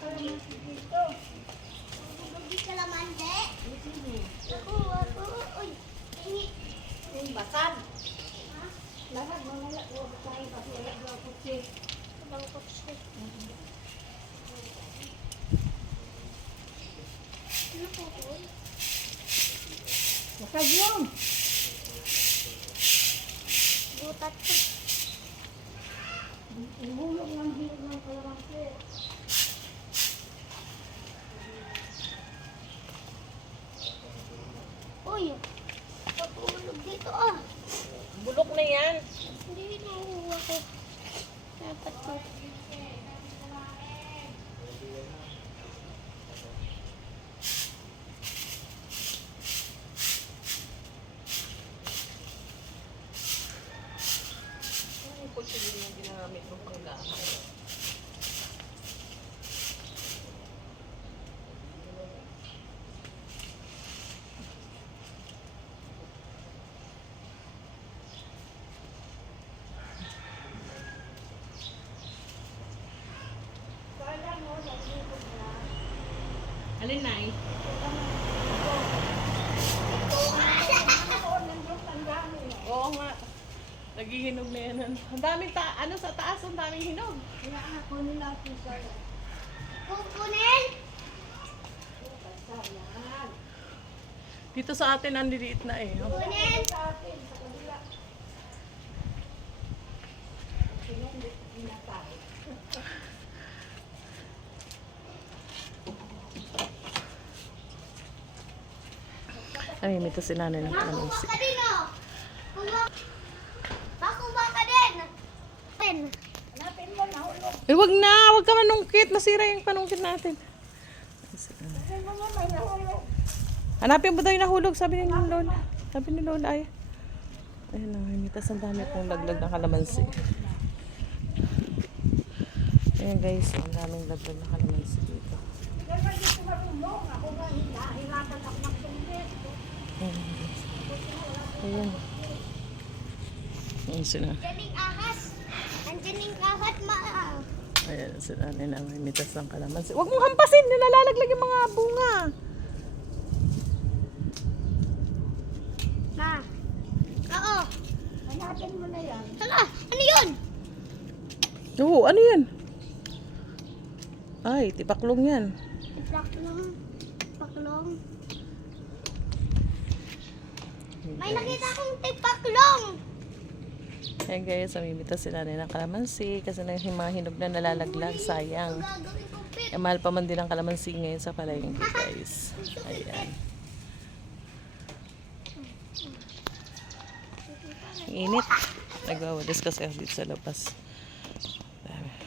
kalamansi dito. Hindi kalamansi. Ako, uy. Yung basag. Lahat mo nila. Huwag tayo kasi wala daw kutsi. Walang kutsi. Ano po po? Basag yun. Butat po. Ihulog ng hilog ng kalamansi. Uy, pag-ulog dito ah. Bulok na yan. Hindi nakuha ko. Dapat ko. Ano po siya din yung ginamit ng panggamay? Alin na eh? Oo nga. Naghihinog na yan. Ang daming ano sa taas, ang daming hinog. Kaya ako nila po sa'yo. Kukunin? Dito sa atin, ang liliit na eh. Kukunin? Sa atin, sa kabila. Sinunod na tayo. Ay, may ito si nanay ng Makuha kalamansi. ka din oh. Makuha ka din. Pen. Hanapin mo, nahulog. Eh, wag na! Wag ka manungkit! Masira yung panungkit natin. Hanapin mo, may nahulog. Hanapin mo daw yung nahulog, sabi ni Lola. Sabi ni Lola, ay. Ayun na, mitas ang dami pong laglag ng kalamansi. Ayan guys, ang daming laglag ng kalamansi dito. Kaya hindi ko marunong. Ako nga hilatan ako ng sungkit. Ayan guys. Ayan. Ayan sila. Diyaning ahas. Andiyaning ahas Ayan sila, may mitas ng kalamansi. Huwag mong hampasin, nilalaglag yung mga bunga. Ma. Oo. Hanapin mo na yan. Hala, ano yun? Oo, ano yan? Ay, tipaklong yan. Paklong. Paklong. May nakita akong tipaklong. Ayan guys, amimitas sila ng kalamansi kasi na yung mga hinog na nalalaglag, sayang. Gagawin ko pit. Eh, mahal pa man din ang kalamansi ngayon sa palengke guys. Ayan. Ang init. Nagwawalis kasi ako dito sa labas.